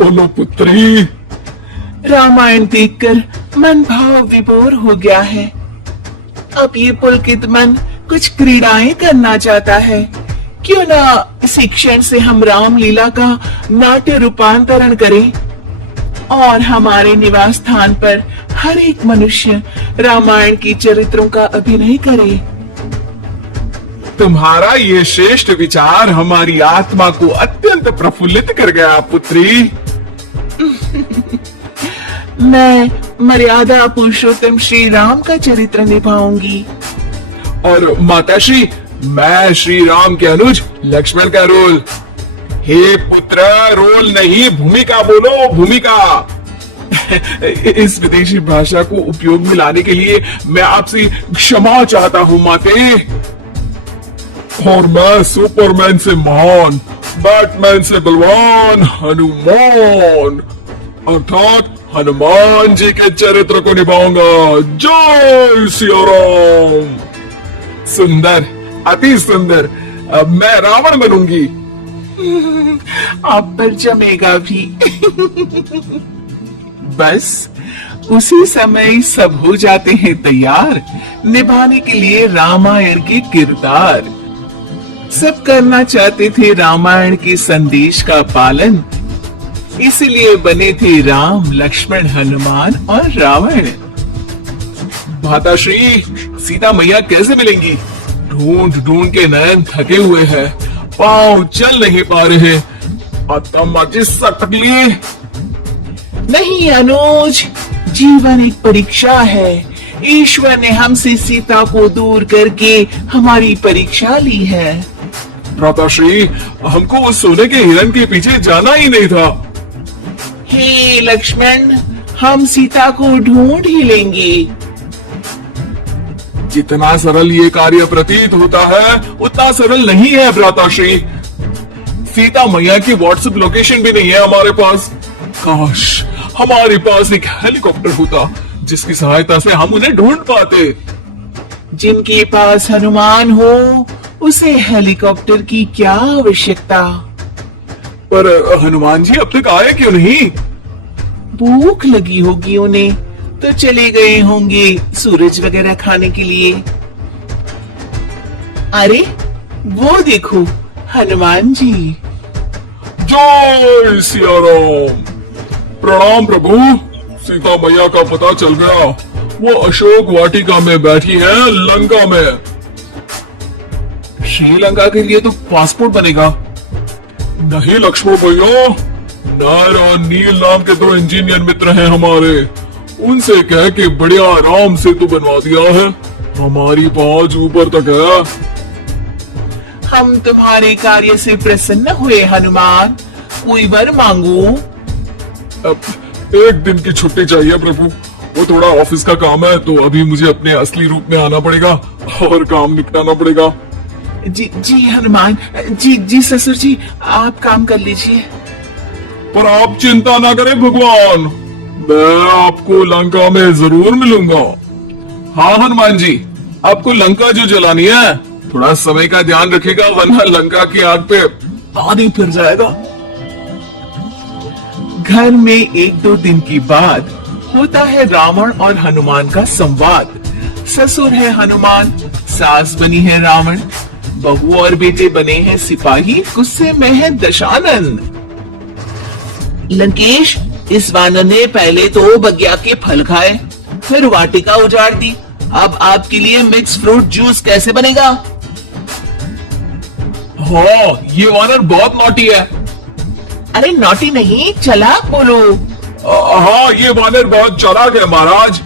बोलो पुत्री। रामायण देखकर मन भाव विभोर हो गया है। अब ये पुलकित मन कुछ क्रीड़ाएं करना चाहता है। क्यों ना इसी क्षण से हम रामलीला का नाट्य रूपांतरण करें और हमारे निवास स्थान पर हर एक मनुष्य रामायण के चरित्रों का अभिनय करे। तुम्हारा ये श्रेष्ठ विचार हमारी आत्मा को अत्यंत प्रफुल्लित कर गया पुत्री। मैं मर्यादा पुरुषोत्तम श्री राम का चरित्र निभाऊंगी। और माताश्री, मैं श्री राम के अनुज लक्ष्मण का रोल। हे पुत्र, रोल नहीं भूमिका बोलो, भूमिका। इस विदेशी भाषा को उपयोग में लाने के लिए मैं आपसे क्षमा चाहता हूँ माते। और मैं सुपरमैन से महान, बैटमैन से बलवान हनुमान अर्थात हनुमान जी के चरित्र को निभाऊंगा। जय सिया राम। सुंदर, अति सुंदर। अब मैं रावण बनूंगी। आप पर जमेगा भी। बस उसी समय सब हो जाते हैं तैयार निभाने के लिए रामायण के किरदार। सब करना चाहते थे रामायण के संदेश का पालन, इसलिए बने थे राम, लक्ष्मण, हनुमान और रावण। माताश्री, सीता मैया कैसे मिलेंगी? ढूंढ ढूंढ के नयन थके हुए हैं, पांव चल नहीं पा रहे। लिए नहीं अनुज, जीवन एक परीक्षा है। ईश्वर ने हमसे सीता को दूर करके हमारी परीक्षा ली है। माताश्री, हमको उस सोने के हिरण के पीछे जाना ही नहीं था। हे लक्ष्मण, हम सीता को ढूंढ ही लेंगे। जितना सरल ये कार्य प्रतीत होता है उतना सरल नहीं है भ्राताश्री। सीता मैया की व्हाट्सएप लोकेशन भी नहीं है हमारे पास। काश हमारे पास एक हेलीकॉप्टर होता जिसकी सहायता से हम उन्हें ढूंढ पाते। जिनके पास हनुमान हो उसे हेलीकॉप्टर की क्या आवश्यकता। पर हनुमान जी अब तक आए क्यों नहीं? भूख लगी होगी उन्हें, तो चले गए होंगे सूरज वगैरह खाने के लिए। अरे वो देखो हनुमान जी। जय सिया राम। प्रणाम प्रभु। सीता मैया का पता चल गया, वो अशोक वाटिका में बैठी है लंका में। श्रीलंका के लिए तो पासपोर्ट बनेगा। नहीं लक्ष्मण भैया, नायर और नील नाम के 2 इंजीनियर मित्र हैं हमारे, उनसे कह के बढ़िया आराम से तो बनवा दिया है। हमारी पहुंच ऊपर तक है। हम तुम्हारे कार्य से प्रसन्न हुए हनुमान, कोई वर मांगू। अब 1 दिन की छुट्टी चाहिए प्रभु। वो थोड़ा ऑफिस का काम है तो अभी मुझे अपने असली रूप में आना पड़ेगा और काम निपटाना पड़ेगा। जी हनुमान जी ससुर जी, आप काम कर लीजिए। पर आप चिंता ना करें भगवान, मैं आपको लंका में जरूर मिलूंगा। हाँ हनुमान जी, आपको लंका जो जलानी है थोड़ा समय का ध्यान रखिएगा, वरना लंका की आग पे पानी फिर जाएगा। घर में 1-2 दिन की बाद होता है रावण और हनुमान का संवाद। ससुर है हनुमान, सास बनी है रावण, बहू और बेटे बने हैं सिपाही, गुस्से में है दशानन। लंकेश, इस वानर ने पहले तो बगिया के फल खाए, फिर वाटिका उजाड़ दी, अब आपके लिए मिक्स फ्रूट जूस कैसे बनेगा? हाँ, ये वानर बहुत नॉटी है। अरे नॉटी नहीं, चालाक बोलो। हाँ, ये वानर बहुत चालाक है महाराज।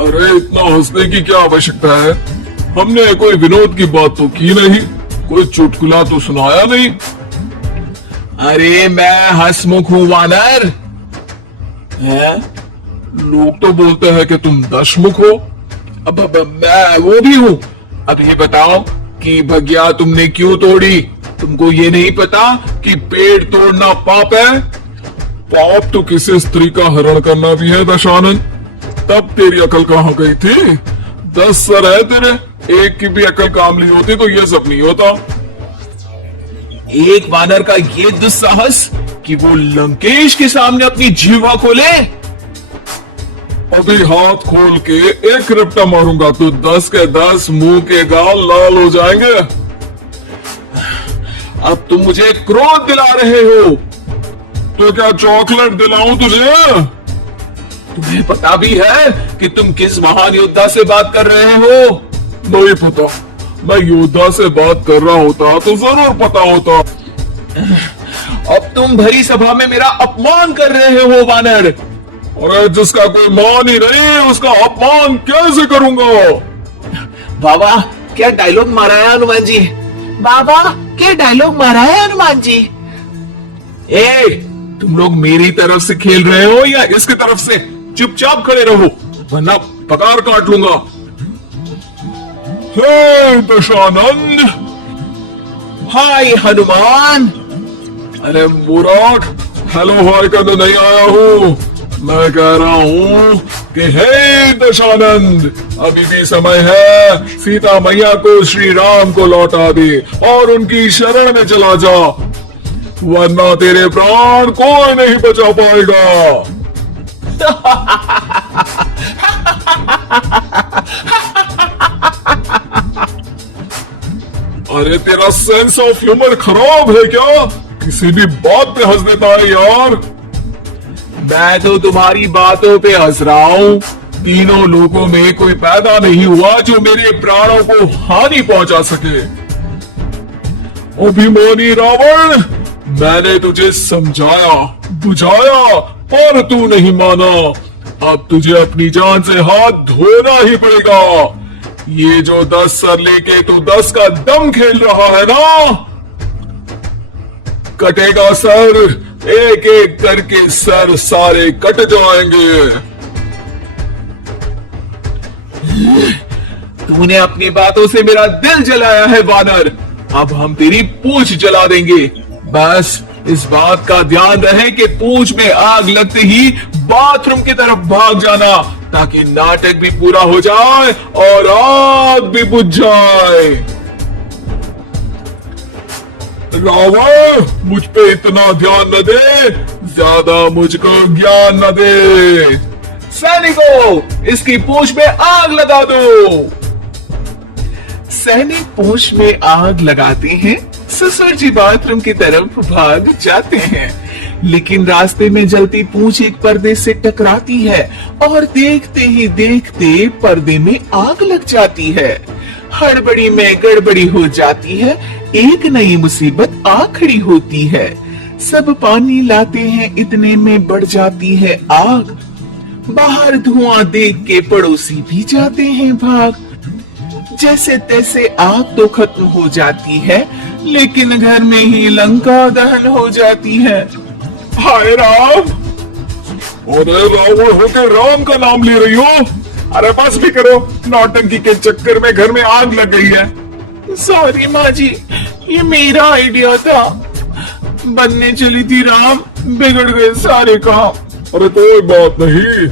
अरे इतना हंसने की क्या आवश्यकता है? हमने कोई विनोद की बात तो की नहीं, कोई चुटकुला तो सुनाया नहीं। अरे मैं हंसमुख हूँ वानर है? लोग तो बोलते हैं कि तुम दशमुख हो। अब मैं वो भी हूँ। अब ये बताओ कि भगिया तुमने क्यों तोड़ी? तुमको ये नहीं पता कि पेड़ तोड़ना पाप है? पाप तो किसी स्त्री का हरण करना भी है दशानन। तब तेरी अकल कहाँ गई थी? 10 सर है तेरे, एक की भी अकल काम ली होती तो ये सब नहीं होता। एक वानर का ये दुस्साहस कि वो लंकेश के सामने अपनी जीवा खोले। अभी हाथ खोल के एक रपटा मारूंगा तो 10 के 10 मुंह के गाल लाल हो जाएंगे। अब तुम मुझे क्रोध दिला रहे हो। तो क्या चॉकलेट दिलाऊं तुझे? तुम्हें पता भी है कि तुम किस महान योद्धा से बात कर रहे हो? नहीं पता। मैं योद्धा से बात कर रहा होता तो जरूर पता होता। अब तुम भरी सभा में मेरा अपमान कर रहे हो वानर। अरे जिसका कोई मान ही नहीं उसका अपमान कैसे करूंगा? बाबा क्या डायलॉग मारा है हनुमान जी। बाबा क्या डायलॉग मारा है हनुमान जी। ए तुम लोग मेरी तरफ से खेल रहे हो या इसकी तरफ से? चुपचाप खड़े रहो वरना पकार काट लूंगा। हे दशानंद। हाय हनुमान। अरे मूर्ख, हेलो हाय करने नहीं आया हूँ। मैं कह रहा हूँ कि हे दशानंद, अभी भी समय है। सीता मैया को श्री राम को लौटा दे और उनकी शरण में चला जा, वरना तेरे प्राण कोई नहीं बचा पाएगा। अरे तेरा सेंस ऑफ ह्यूमर खराब है क्या? किसी भी बात पे हंस देता है यार। मैं तो तुम्हारी बातों पे हंस रहा हूँ। तीनों लोगों में कोई पैदा नहीं हुआ जो मेरे प्राणों को हानि पहुंचा सके। अभिमानी रावण, मैंने तुझे समझाया बुझाया पर तू नहीं माना। अब तुझे अपनी जान से हाथ धोना ही पड़ेगा। ये जो 10 सर लेके तू 10 का दम खेल रहा है ना, कटेगा सर। एक एक करके सर सारे कट जाएंगे। तूने अपनी बातों से मेरा दिल जलाया है वानर। अब हम तेरी पूंछ जला देंगे। बस इस बात का ध्यान रहे कि पूंछ में आग लगते ही बाथरूम की तरफ भाग जाना, ताकि नाटक भी पूरा हो जाए और आग भी बुझ जाए। रावण, मुझ पे इतना ध्यान न दे, ज्यादा मुझको ज्ञान न दे। सैनिकों, इसकी पूंछ में आग लगा दो। सैनिक पूंछ में आग लगाते हैं। ससुर जी बाथरूम की तरफ भाग जाते हैं, लेकिन रास्ते में जलती पूंछ एक पर्दे से टकराती है और देखते ही देखते पर्दे में आग लग जाती है। हड़बड़ी में गड़बड़ी हो जाती है। एक नई मुसीबत आ खड़ी होती है। सब पानी लाते हैं, इतने में बढ़ जाती है आग। बाहर धुआं देख के पड़ोसी भी जाते हैं भाग। जैसे तैसे आग तो खत्म हो जाती है, लेकिन घर में ही लंका दहन हो जाती है। हाय राम। अरे रावण होकर राम का नाम ले रही हो? अरे बस भी करो, नौटंकी के चक्कर में घर में आग लग गई है। सॉरी माँ जी, ये मेरा आइडिया था। बनने चली थी राम, बिगड़ गए सारे काम। अरे कोई बात नहीं,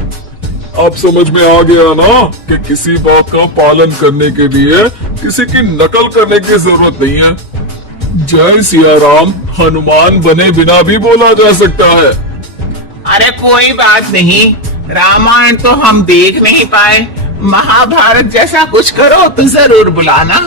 अब समझ में आ गया ना कि किसी बात का पालन करने के लिए किसी की नकल करने की जरूरत नहीं है। जय सिया राम हनुमान बने बिना भी बोला जा सकता है। अरे कोई बात नहीं, रामायण तो हम देख नहीं पाए। महाभारत जैसा कुछ करो तो जरूर बुलाना।